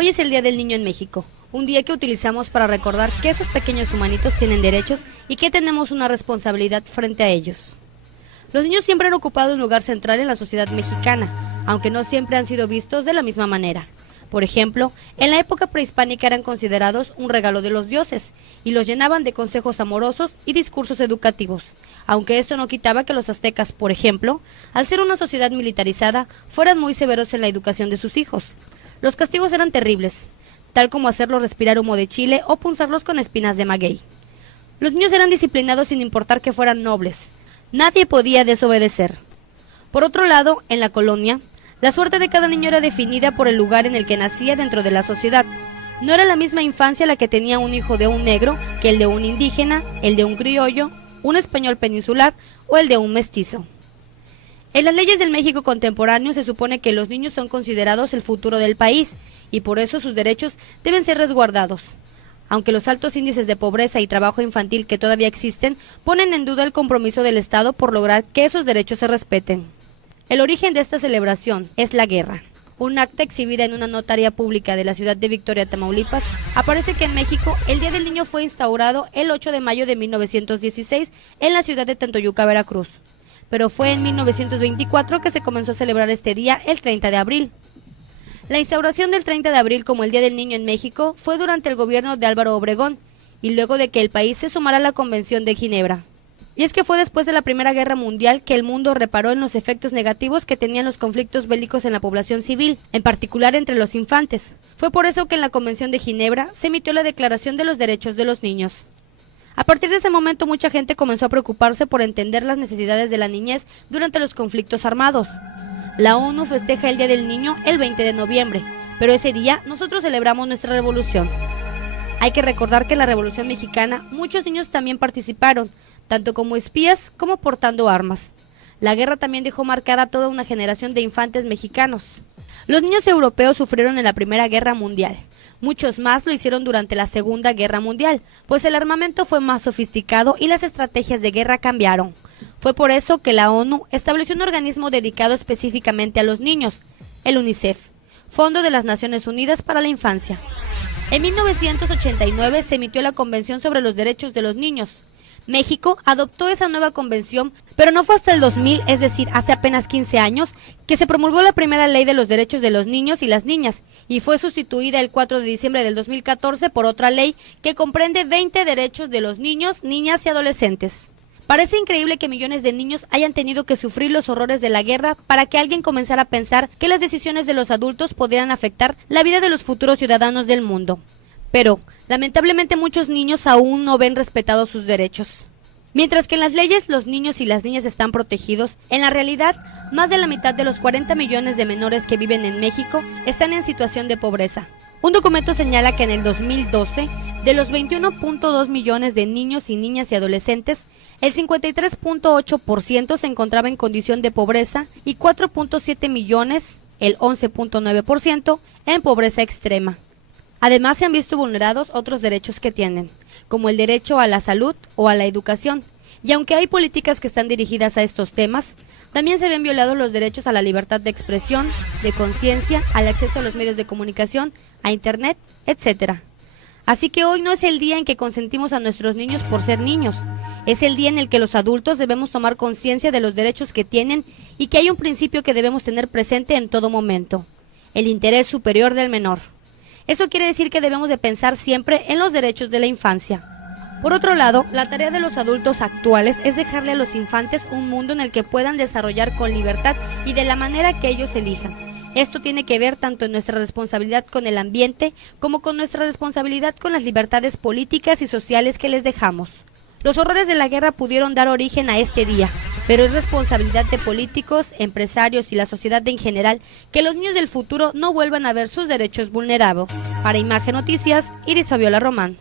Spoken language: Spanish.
Hoy es el Día del Niño en México, un día que utilizamos para recordar que esos pequeños humanitos tienen derechos y que tenemos una responsabilidad frente a ellos. Los niños siempre han ocupado un lugar central en la sociedad mexicana, aunque no siempre han sido vistos de la misma manera. Por ejemplo, en la época prehispánica eran considerados un regalo de los dioses y los llenaban de consejos amorosos y discursos educativos, aunque esto no quitaba que los aztecas, por ejemplo, al ser una sociedad militarizada, fueran muy severos en la educación de sus hijos. Los castigos eran terribles, tal como hacerlos respirar humo de chile o punzarlos con espinas de maguey. Los niños eran disciplinados sin importar que fueran nobles. Nadie podía desobedecer. Por otro lado, en la colonia, la suerte de cada niño era definida por el lugar en el que nacía dentro de la sociedad. No era la misma infancia la que tenía un hijo de un negro que el de un indígena, el de un criollo, un español peninsular o el de un mestizo. En las leyes del México contemporáneo se supone que los niños son considerados el futuro del país y por eso sus derechos deben ser resguardados. Aunque los altos índices de pobreza y trabajo infantil que todavía existen ponen en duda el compromiso del Estado por lograr que esos derechos se respeten. El origen de esta celebración es la guerra. Un acta exhibida en una notaría pública de la ciudad de Victoria, Tamaulipas, aparece que en México el Día del Niño fue instaurado el 8 de mayo de 1916 en la ciudad de Tantoyuca, Veracruz. Pero fue en 1924 que se comenzó a celebrar este día el 30 de abril. La instauración del 30 de abril como el Día del Niño en México fue durante el gobierno de Álvaro Obregón y luego de que el país se sumara a la Convención de Ginebra. Y es que fue después de la Primera Guerra Mundial que el mundo reparó en los efectos negativos que tenían los conflictos bélicos en la población civil, en particular entre los infantes. Fue por eso que en la Convención de Ginebra se emitió la Declaración de los Derechos de los Niños. A partir de ese momento mucha gente comenzó a preocuparse por entender las necesidades de la niñez durante los conflictos armados. La ONU festeja el Día del Niño el 20 de noviembre, pero ese día nosotros celebramos nuestra revolución. Hay que recordar que en la Revolución Mexicana muchos niños también participaron, tanto como espías como portando armas. La guerra también dejó marcada a toda una generación de infantes mexicanos. Los niños europeos sufrieron en la Primera Guerra Mundial. Muchos más lo hicieron durante la Segunda Guerra Mundial, pues el armamento fue más sofisticado y las estrategias de guerra cambiaron. Fue por eso que la ONU estableció un organismo dedicado específicamente a los niños, el UNICEF, Fondo de las Naciones Unidas para la Infancia. En 1989 se emitió la Convención sobre los Derechos de los Niños. México adoptó esa nueva convención, pero no fue hasta el 2000, es decir, hace apenas 15 años, que se promulgó la primera ley de los derechos de los niños y las niñas, y fue sustituida el 4 de diciembre del 2014 por otra ley que comprende 20 derechos de los niños, niñas y adolescentes. Parece increíble que millones de niños hayan tenido que sufrir los horrores de la guerra para que alguien comenzara a pensar que las decisiones de los adultos podrían afectar la vida de los futuros ciudadanos del mundo. Pero, lamentablemente, muchos niños aún no ven respetados sus derechos. Mientras que en las leyes los niños y las niñas están protegidos, en la realidad, más de la mitad de los 40 millones de menores que viven en México están en situación de pobreza. Un documento señala que en el 2012, de los 21.2 millones de niños y niñas y adolescentes, el 53.8% se encontraba en condición de pobreza y 4.7 millones, el 11.9%, en pobreza extrema. Además, se han visto vulnerados otros derechos que tienen, como el derecho a la salud o a la educación, y aunque hay políticas que están dirigidas a estos temas, también se ven violados los derechos a la libertad de expresión, de conciencia, al acceso a los medios de comunicación, a Internet, etc. Así que hoy no es el día en que consentimos a nuestros niños por ser niños, es el día en el que los adultos debemos tomar conciencia de los derechos que tienen y que hay un principio que debemos tener presente en todo momento, el interés superior del menor. Eso quiere decir que debemos de pensar siempre en los derechos de la infancia. Por otro lado, la tarea de los adultos actuales es dejarle a los infantes un mundo en el que puedan desarrollar con libertad y de la manera que ellos elijan. Esto tiene que ver tanto en nuestra responsabilidad con el ambiente como con nuestra responsabilidad con las libertades políticas y sociales que les dejamos. Los horrores de la guerra pudieron dar origen a este día, pero es responsabilidad de políticos, empresarios y la sociedad en general que los niños del futuro no vuelvan a ver sus derechos vulnerados. Para Imagen Noticias, Iris Fabiola Román.